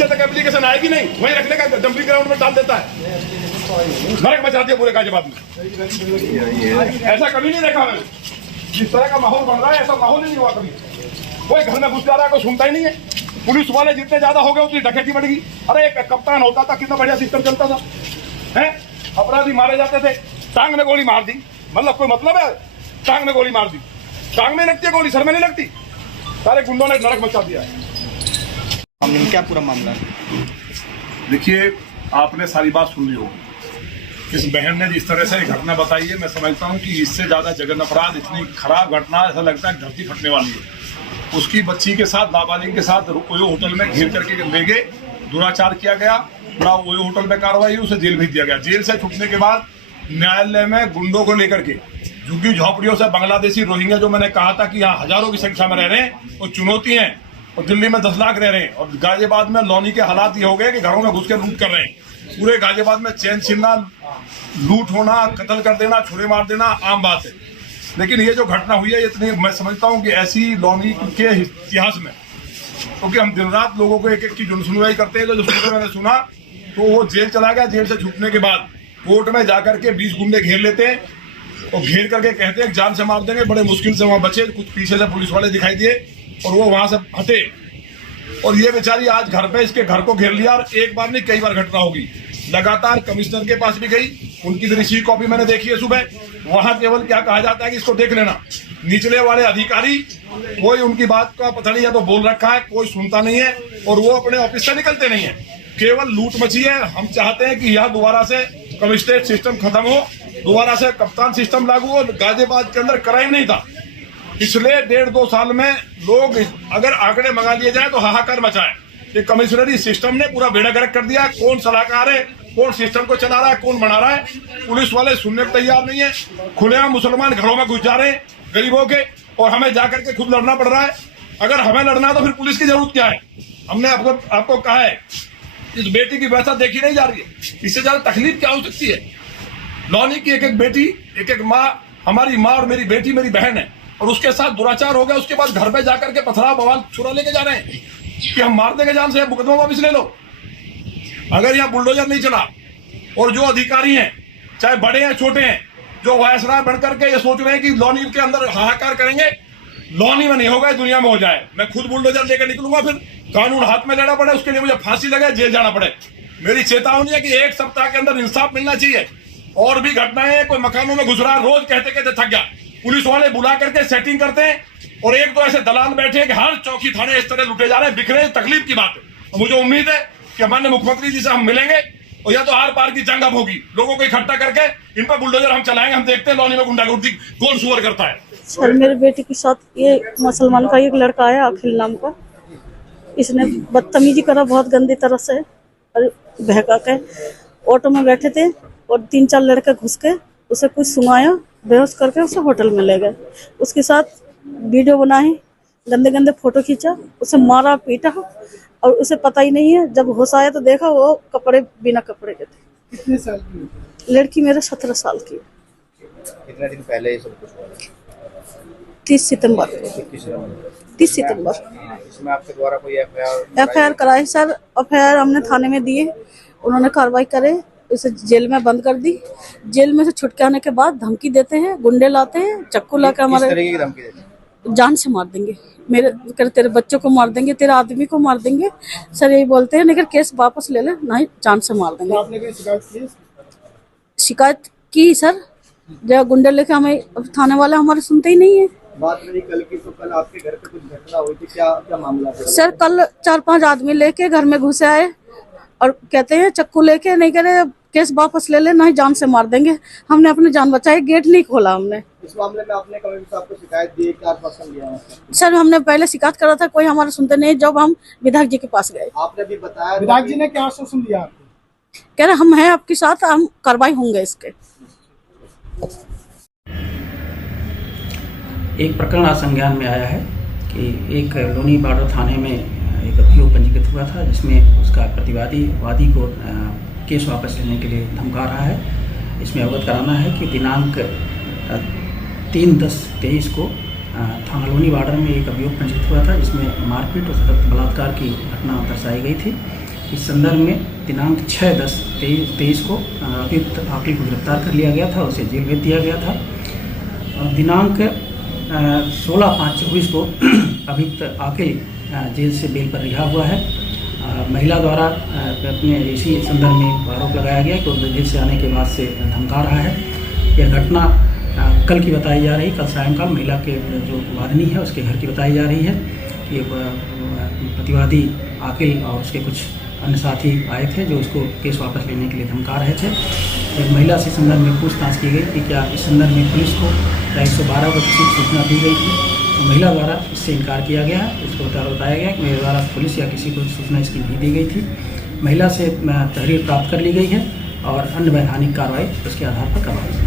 पीछे तक एप्लीकेशन आएगी नहीं, वहीं रखने का डंपिंग ग्राउंड में डाल देता है, नरक मचा दिया पूरे गाजियाबाद में। ऐसा कभी नहीं देखा मैंने, जिस तरह का माहौल बन रहा है ऐसा माहौल ही नहीं हुआ कभी। कोई घर में घुस जा रहा है, कोई सुनता ही नहीं है। पुलिस वाले जितने ज्यादा हो गए उतनी डकैती बढ़ गई। अरे एक कप्तान होता था, कितना बढ़िया सिस्टम चलता था, हैं? अपराधी मारे जाते थे, टांग में गोली मार दी, मतलब कोई मतलब है? टांग में गोली मार दी, टांग में लगती है गोली, सर में नहीं लगती। सारे गुंडों ने नरक मचा दिया है। क्या पूरा मामला है? देखिए, आपने सारी बात सुन ली हो। इस बहन ने जिस तरह से घटना बताई है, मैं समझता हूँ कि इससे ज्यादा जघन्य अपराध, इतनी खराब घटना, ऐसा लगता है धरती फटने वाली है। उसकी बच्ची के साथ, नाबालिग के साथ ओयो होटल में घेर करके ले गए, दुराचार किया गया, पूरा ओयो होटल में कार्रवाई, उसे जेल भेज दिया गया। जेल से छूटने के बाद न्यायालय में गुंडों को लेकर के झुग्गी झोपड़ियों से बांग्लादेशी रोहिंग्या, जो मैंने कहा था कि यहाँ हजारों की संख्या में रह रहे हैं, वो चुनौती है। और दिल्ली में 10 लाख रह रहे हैं, और गाजियाबाद में लौनी के हालात ये हो गए कि घरों में घुस के लूट कर रहे हैं। पूरे गाजियाबाद में चैन छीनना, लूट होना, कत्ल कर देना, छुरे मार देना आम बात है। लेकिन ये जो घटना हुई है, इतनी मैं समझता हूँ कि ऐसी लौनी के इतिहास में, क्योंकि हम दिन रात लोगों को एक एक की सुनवाई करते हैं, तो जो सुनते मैंने सुना तो वो जेल चला गया। जेल से छूटने के बाद कोर्ट में जाकर के 20 गुंडे घेर लेते हैं और घेर करके कहते हैं जान से मार देंगे। बड़े मुश्किल से वहाँ बचे, कुछ पीछे से पुलिस वाले दिखाई दिए और वो वहां से हटे। और ये बेचारी आज घर पे, इसके घर को घेर लिया, और एक बार नहीं कई बार घटना होगी। लगातार कमिश्नर के पास भी गई, उनकी रिसीव कॉपी मैंने देखी है सुबह। वहां केवल क्या कहा जाता है कि इसको देख लेना। निचले वाले अधिकारी, कोई उनकी बात का पता नहीं, या तो बोल रखा है, कोई सुनता नहीं है, और वो अपने ऑफिस से निकलते नहीं है। केवल लूट मची है। हम चाहते हैं कि यह दोबारा से कमिश्नरेट सिस्टम खत्म हो, दोबारा से कप्तान सिस्टम लागू हो। गाजियाबाद के अंदर क्राइम नहीं था। पिछले 1.5-2 साल में लोग, अगर आंकड़े मंगा लिए जाए तो हाहाकार मचा है। ये कमिश्नरी सिस्टम ने पूरा बेड़ा गर्क कर दिया। कौन सलाहकार है, कौन सिस्टम को चला रहा है, कौन बना रहा है, पुलिस वाले सुनने को तैयार नहीं है। खुलेआम मुसलमान घरों में घुस जा रहे हैं गरीबों के, और हमें जाकर के खुद लड़ना पड़ रहा है। अगर हमें लड़ना है तो फिर पुलिस की जरूरत क्या है? हमने आपको कहा है, इस बेटी की व्यवस्था देखी नहीं जा रही है। इससे ज्यादा तकलीफ क्या हो सकती है? लौनी की एक एक बेटी, एक एक माँ, हमारी माँ और मेरी बेटी, मेरी बहन है, और उसके साथ दुराचार हो गया। उसके बाद घर पे जाकर के पथराव बवाल छुरा लेके जा रहे हैं कि हम मार देंगे जान से, मुकदमा वापिस ले लो। अगर यहाँ बुलडोजर नहीं चला, और जो अधिकारी हैं, चाहे बड़े हैं छोटे हैं, जो वायसराय बनकर के ये सोच रहे हैं कि लौनी के अंदर हाहाकार करेंगे, लौनी में नहीं होगा, दुनिया में हो जाए। मैं खुद बुलडोजर लेकर निकलूंगा, फिर कानून हाथ में लेना पड़े, उसके लिए मुझे फांसी लगे, जेल जाना पड़े। मेरी चेतावनी है कि 1 सप्ताह के अंदर इंसाफ मिलना चाहिए। और भी घटनाएं, कोई मकानों में घुस रहा है, रोज कहते कहते थक गया। पुलिस वाले बुला करके सेटिंग करते हैं, और एक तो ऐसे दलाल बैठे हैं कि हर चौकी थाने इस तरह लुटे जा रहे हैं, बिखरे। तकलीफ की बात है। मुझे उम्मीद है कि माननीय मुख्यमंत्री जी से हम मिलेंगे, और या तो आर पार की जंग अब होगी। लोगों को इकट्ठा करके इन पर बुलडोजर हम चलाएंगे। हम देखते हैं लौनी में गुंडागर्दी कौन सुअर करता है। सर, मेरे बेटी के साथ ये मुसलमान का एक लड़का आया, अखिल नाम का। इसने बदतमीजी करा बहुत गंदी तरह से, और बहका के। ऑटो में बैठे थे और 3-4 लड़के घुस के उसे कुछ सुनाया, बेहोश करके उसे होटल में ले गए। उसके साथ वीडियो बनाई, गंदे गंदे फोटो खींचा, उसे मारा पीटा, और उसे पता ही नहीं है। जब होश आया तो देखा वो कपड़े, बिना कपड़े के थे। कितने साल की लड़की मेरे 17 साल की। कितने दिन पहले ये सब कुछ हुआ? 30 सितंबर। इसमें आपके द्वारा कोई एफआईआर कराई सर। एफआईआर हमने थाने में दिए, उन्होंने कार्रवाई करे, उसे जेल में बंद कर दी। जेल में से छुटके आने के बाद धमकी देते हैं, गुंडे लाते हैं, चक्कू लाके हमारे तरीके की धमकी देते हैं? जान से मार देंगे, तेरे बच्चों को मार देंगे, तेरे आदमी को मार देंगे। सर यही बोलते हैं, लेकिन केस वापस ले ले, नहीं जान से मार देंगे। आपने कोई शिकायत की? शिकायत की सर, जब गुंडे लेके हमें, थाने वाले हमारे सुनते ही नहीं है। बात रही कल की, तो कल आपके घर पे कुछ घटना हुई थी, क्या मामला था? सर कल 4-5 आदमी लेके घर में घुसे आए और कहते हैं चक्कू लेके, नहीं कह रहे केस वापस ले ले, नहीं जान से मार देंगे। हमने अपनी जान बचाई, गेट नहीं खोला हमने। इस मामले में आपने कमिश्नर साहब को शिकायत दी, क्या आश्वासन दिया? सर हमने पहले शिकायत करा था, कोई हमारे सुनते नहीं। जब हम विधायक जी के पास गए, आपने भी बताया, विधायक जी ने क्या आश्वासन दिया आपको? कह रहे हम हैं आपके साथ, हम कार्रवाई होंगे इसके। एक प्रकरण आज संज्ञान में आया है कि एक लोनी बॉर्डर थाने में एक अभियोग पंजीकृत हुआ था, जिसमें उसका प्रतिवादी वादी को केस वापस लेने के लिए धमका रहा है। इसमें अवगत कराना है कि दिनांक 3/10/23 को थाना लोनी बॉर्डर में एक अभियोग पंजीकृत हुआ था, जिसमें मारपीट और सड़क बलात्कार की घटना दर्शाई गई थी। इस संदर्भ में दिनांक 6/10/23 को अभियुक्त आकिल को गिरफ्तार कर लिया गया था, उसे जेल भेज दिया गया था। और दिनांक 16/5/24 को अभियुक्त आकिल जेल से बेल पर रिहा हुआ है। महिला द्वारा अपने इसी संदर्भ में आरोप लगाया गया कि वो जेल से आने के बाद से धमका रहा है। यह घटना कल की बताई जा रही, कल सायंकाल महिला के जो वादनी है उसके घर की बताई जा रही है कि प्रतिवादी आकिल और उसके कुछ अन्य साथी आए थे जो उसको केस वापस लेने के लिए धमका रहे थे। एक महिला से संदर्भ में पूछताछ की गई कि क्या इस संदर्भ में पुलिस को या 112 को किसी सूचना दी गई थी, तो महिला द्वारा इससे इनकार किया गया है। इसको बताया गया कि मेरे द्वारा पुलिस या किसी को सूचना इसकी नहीं दी गई थी। महिला से तहरीर प्राप्त कर ली गई है और अन्य वैधानिक कार्रवाई उसके आधार पर करवाई।